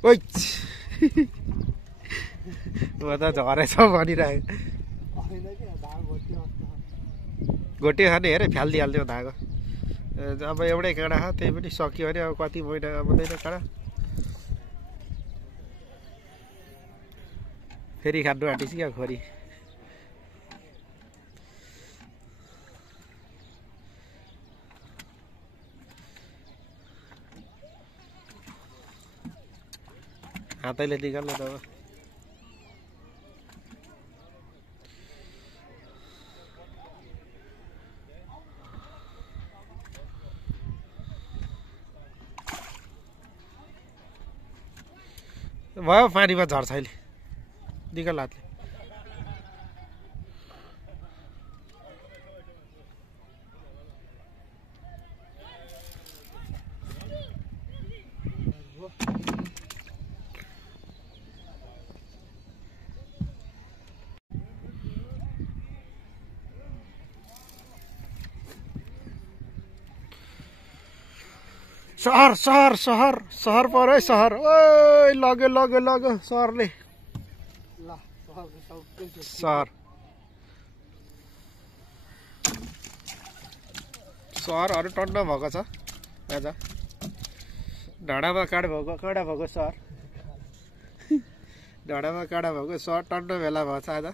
ओइ म त झरेछ भनिरहेको घोटी खाने हेरे फ्यालिदिइहाल्थ्यो धागो अब एउटै काँडा छ त्यही पनि सक्यो भने अब कति महिना आउँदैन काँडा फेरि खानु आँटिस क्या खोरी हातैले निकाल्नु त अब भयो पानीमा झर्छ अहिले निकाल हातले सहर सहर सहर सहर पर है सहर ओइ लग्यो लग्यो लग्यो सहरले सहर सहरहरू टन्न भएको छ आज ढाडामा काँडा भएको सहर ढाडामा काँडा भएको सहर टन्न भेला भएको छ आज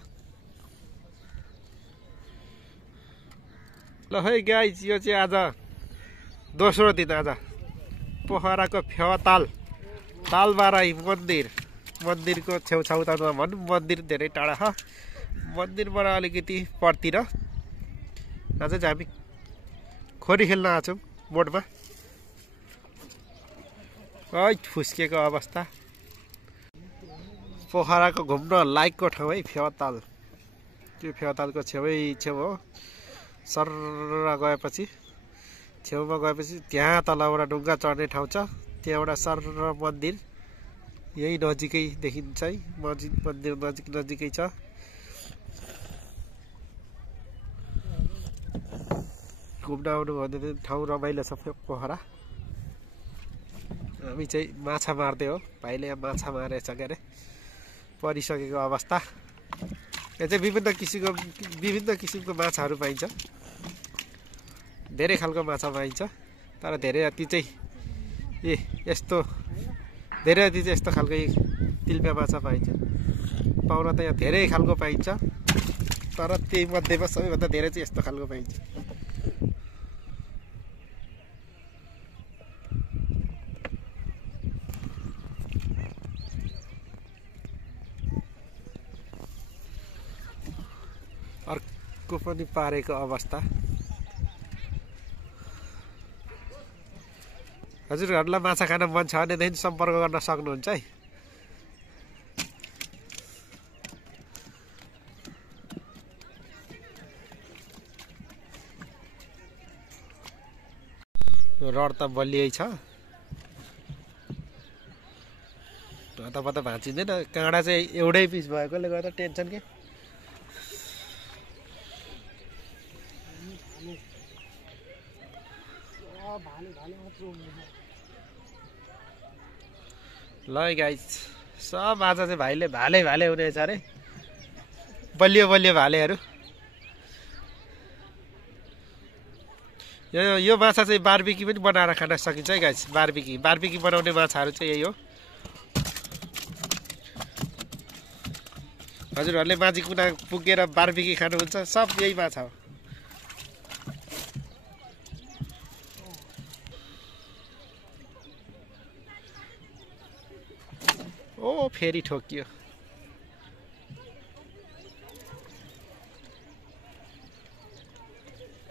ल है गाइस यो चाहिँ आज दोस्रो दिन आज पोखराको फेवाताल तालबाराई मन्दिरको छेउछाउ त भनौँ मन्दिर धेरै टाढा छ मन्दिरबाट अलिकति परतिर आज चाहिँ हामी खोरी खेल्न आएको छौँ बोटमा है फुस्केको अवस्था पोखराको घुम्न लायकको ठाउँ है फेवाताल त्यो फेवातालको छेउ हो सर गएपछि छेउमा गएपछि त्यहाँ तल एउटा डुङ्गा चढ्ने ठाउँ छ त्यहाँबाट सर मन्दिर यही नजिकै देखिन्छ है मन्दिर नजिकै छ घुम्न आउनु भने ठाउँ रमाइलो छ पोखरा हामी चाहिँ माछा मार्दै हो भाइले यहाँ माछा मारेछ के अरे परिसकेको अवस्था यहाँ चाहिँ विभिन्न किसिमको माछाहरू पाइन्छ धेरै खालको माछा पाइन्छ तर धेरै जति चाहिँ यस्तो खालको तिलपिया माछा पाइन्छ पाउन त यहाँ धेरै खालको पाइन्छ तर त्यही मध्येमा सबैभन्दा धेरै चाहिँ यस्तो खालको पाइन्छ अर्को पनि पारेको अवस्था हजुरहरूलाई माछा खान मन छ भनेदेखि सम्पर्क गर्न सक्नुहुन्छ है रड त बलियै छ हतपत भाँचिँदैन काँडा चाहिँ एउटै पिस भएकोले गर्दा टेन्सन के ल गाइस सब आज चाहिँ भाइले भाले हुनेछ अरे बलियो भालेहरू यो माछा चाहिँ बारबिकी पनि बनाएर खान सकिन्छ है गाइस बारबिकी बनाउने माछाहरू चाहिँ यही हो हजुरहरूले माझी कुना पुगेर बारबिकी खानुहुन्छ सब यही माछा हो ओ फेरि ठोकियो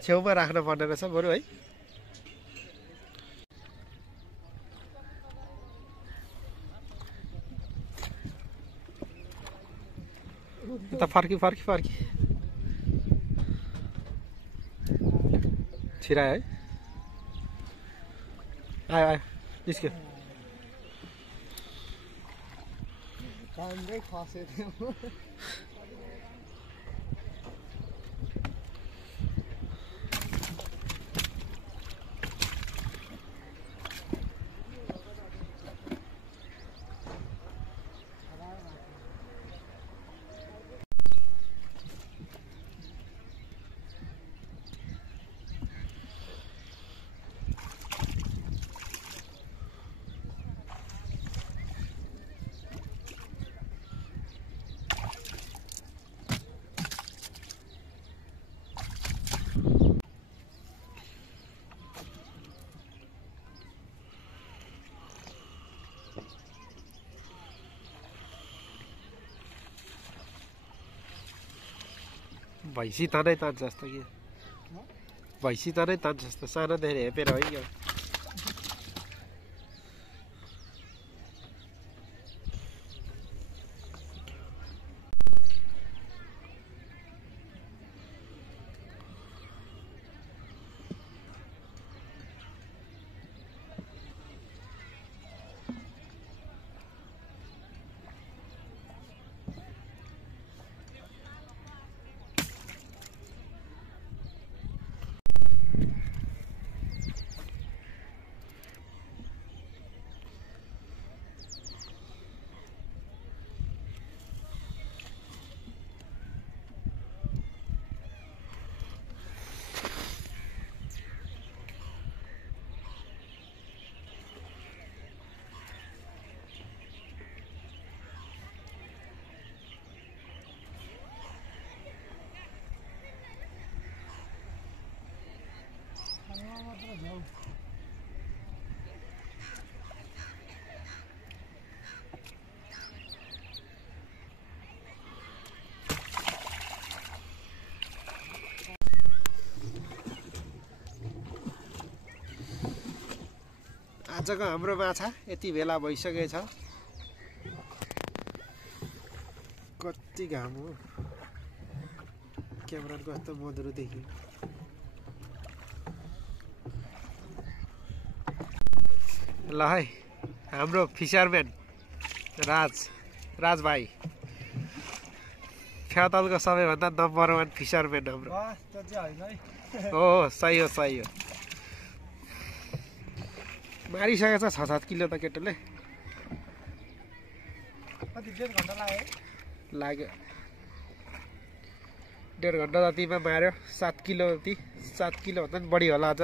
छेउमा राख्न पर्ने रहेछ बरु है। यता फर्की छिरा है। आयो निस्क्यो। भैँसी तानै तान्छ जस्तो कि भैँसी तानै तान्छ जस्तो सानोदेखि हेपेर है क्या। आजको हाम्रो माछा यति बेला भइसकेछ। कति घाम हो, क्यामेरा कस्तो मधुरो देखियो। ल है हाम्रो फिसरम्यान राज भाइ फेवातालको सबैभन्दा नम्बर 1 फिसरम्यान हाम्रो। हो सही हो मारिसकेको छ 6-7 किलो त केटोले। लाग्यो 1.5 घन्टा जतिमा मार्यो। 7 किलो भन्दा पनि बढी होला अझ।